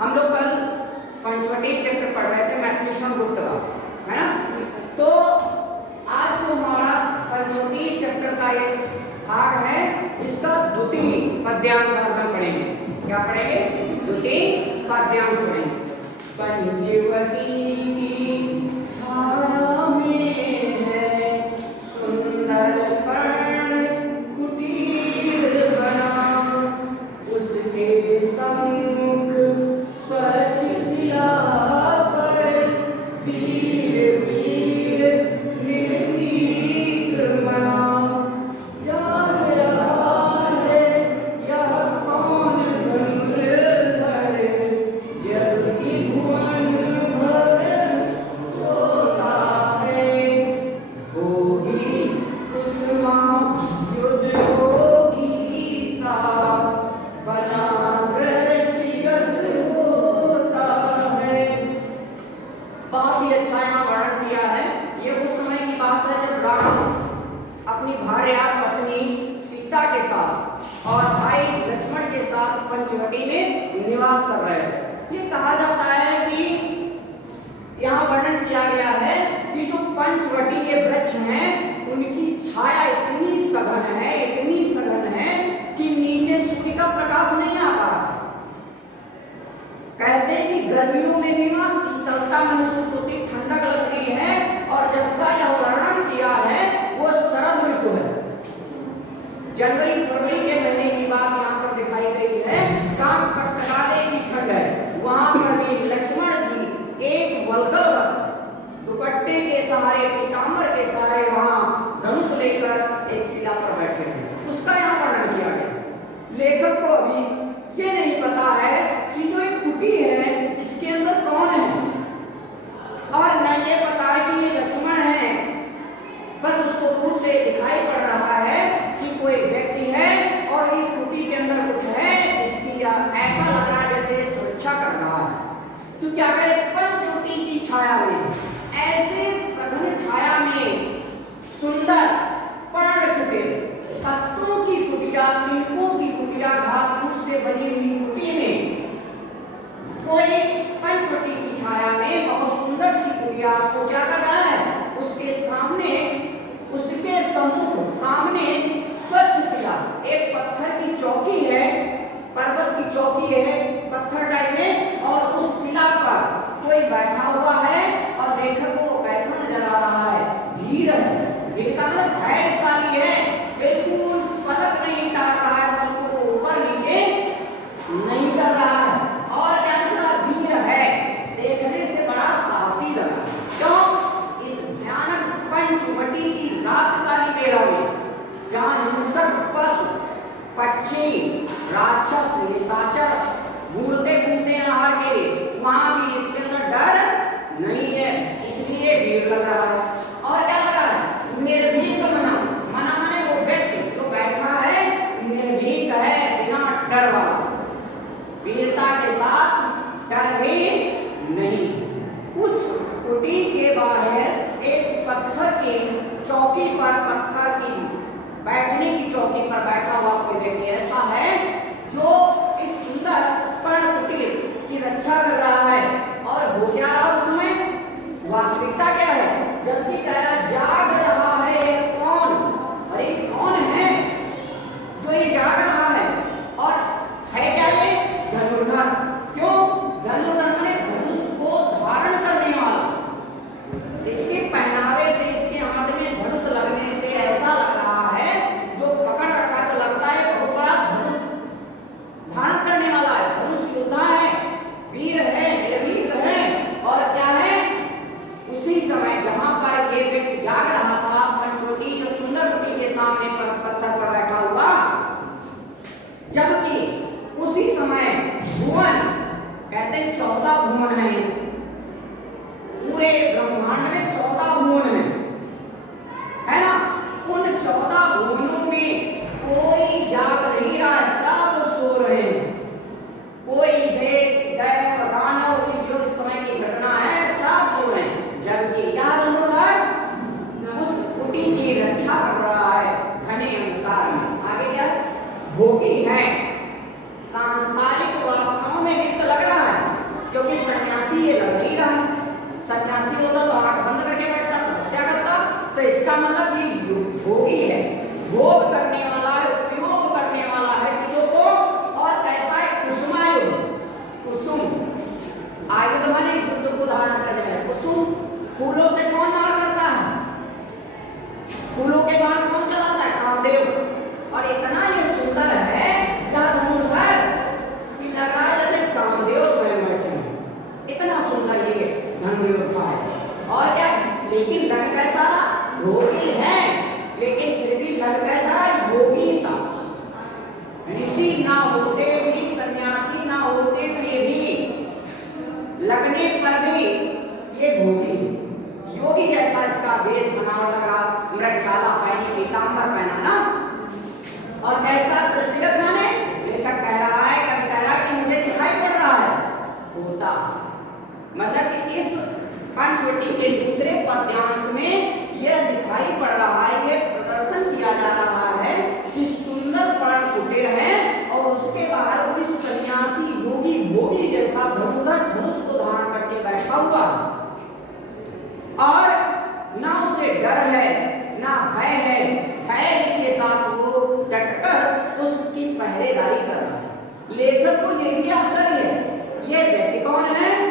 हम लोग कल पंचवटी चैप्टर पढ़ रहे थे मैथिली गुप्त का, है ना। तो आज जो हमारा पंचवटी चैप्टर का ये भाग है, इसका द्वितीय पद्यांश आज हम पढ़ेंगे। क्या पढ़ेंगे? द्वितीय पद्यांश पढ़ेंगे। पंचवटी की छाया में है सुंदर पर्ण कुटीर बना, उसके सम्मुख स्वच्छ शिला पर वीर वीर निर्भीक मना। जाग रहा है यह कौन धनुर्धर, जबकि भुवन भर सोता है। होगी कुसुमा युद्ध होगी सा, बना दृष्टिगत होता है। बहुत ही अच्छा यहाँ वर्णन किया है। ये उस समय की बात है जब राम अपनी भार्या पत्नी सीता के साथ और भाई लक्ष्मण के साथ पंचवटी में निवास कर रहे हैं। ये कहा जाता है कि यहाँ वर्णन किया गया है कि जो पंचवटी के वृक्ष हैं उनकी छाया इतनी सघन है कि नीचे सूर्य का प्रकाश नहीं आ पा रहा। कहते हैं कि गर्मियों में भी वहां शीतलता महसूस होती, ठंडक लगती है। और जब का यह वर्णन किया है वो शरद ऋतु है, जनवरी फरवरी के महीने की बात यहाँ पर दिखाई गई है, जहाँ कटकटाने की ठंड है। वहां पर भी लक्ष्मण जी एक वल्गल वस्त्र दुपट्टे के सहारे, पीतांबर के सहारे वहां धनुष लेकर एक शिला पर बैठे हैं। उसका यहाँ वर्णन किया गया। लेखक को अभी ये नहीं पता है कि जो एक कुटी है इसके अंदर कौन है, और न ये पता है कि ये लक्ष्मण है। बस उसको दूर से दिखाई पड़ रहा है कि कोई व्यक्ति है और इस कुटी के अंदर कुछ है जिसकी ऐसा लग रहा है जैसे सुरक्षा कर रहा है। तो क्या करे, पंचवटी की छाया में, ऐसे सघन छाया में सुंदर पर्ण कुटीर, पत्तों की कुटिया, तिनकों की कुटिया, घास फूस से बनी हुई कुटी में कोई पंचवटी की छाया में बहुत सुंदर सी कुटिया को क्या कर रहा है, उसके सामने, उसके सम्मुख सामने स्वच्छ शिला, एक पत्थर की चौकी है, पर्वत की चौकी है पत्थर टाइप में, और उस शिला पर कोई बैठा हुआ है। और लेखक को कैसा नजर आ रहा है, धीर है। धीर का मतलब धैर्यशाली है, बिल्कुल पलक नहीं टाल रहा है, पलकों को ऊपर नीचे नहीं कर रहा है। और क्या थोड़ा वीर है, देखने से बड़ा साहसी लगा। क्यों? इस भयानक पंचवटी की रात काली बेला में, जहाँ हिंसक पशु पक्षी राक्षस निशाचर ढूंढते घूमते हैं आहार के लिए, वहां भी इसके अंदर डर नहीं है, इसलिए वीर लग रहा है। और क्या लग रहा है, निर्भीक मना। मना माने वो व्यक्ति जो बैठा है निर्भीक है, बिना डर वाला, वीरता के साथ डर भी नहीं। कुछ कुटी के बाहर एक पत्थर की चौकी पर, पत्थर की बैठने की चौकी पर बैठा हुआ कोई व्यक्ति ऐसा है जो इस सुंदर पर्ण कुटीर की रक्षा कर रहा है। और हो क्या रहा उसमें, वास्तविकता क्या है, जबकि कह रहा जाग रहा है ये कौन, अरे कौन है जो ये जाग रहा है, और है क्या ये धनुर्धर। क्यों? धनुर्धर माने धनुष को धारण करने वाला। इसके पहनावे से, इसके हाथ में धनुष लगने से ऐसा लग रहा है, जो पकड़ रखा तो लगता है बहुत बड़ा धनुष धारण करने वाला है, धनुष योद्धा है, वीर है, निर्भीक है। और क्या है, उसी समय जहां पर ये व्यक्ति जाग रहा था, पंचवटी जो सुंदर कुटी के सामने पत्थर पर बैठा हुआ, जबकि उसी समय भुवन, कहते हैं 14 भुवन है, इस पूरे ब्रह्मांड में 14 भुवन है ना। उन 14 भुवनों में कोई जाग नहीं रहा, सब सो रहे हैं। कोई दैव दानव की जो समय की घटना है, सब सो रहे हैं, जबकि यह धनुर्धर उस कुटी की रक्षा कर रहा है घने अंधकार में। आगे क्या, भोगी है, सांसारिक वासनाओं में लिप्त लग रहा है। लेकिन लग कैसा रहा? भोगी है, लेकिन फिर भी लग कैसा रहा? योगी सा। ऋषि ना होते भी, सन्यासी ना होते हुए भी, लगने पर भी ये भोगी, योगी जैसा इसका वेश बनावट लग रहा। मृगशाला पहनी, पीतांबर पहना ना, और ऐसा दृष्टिगत माने लेखक कह रहा है, कवि कह रहा है कि मुझे दिखाई पड़ रहा है होता, मतलब कि इस पंचवटी के दूसरे पद्यांश में यह दिखाई पड़ रहा है, ये प्रदर्शन किया जा रहा है कि सुंदर पर्ण कुटीर है और उसके बाहर कोई सन्यासी योगी भोगी जैसा धनुधर धनुष को धारण करके बैठा हुआ और ना उसे डर है ना भय है, धैर्य के साथ वो डटकर उसकी पहरेदारी कर रहा है। लेखक को ये भी असर है, ये व्यक्ति कौन है?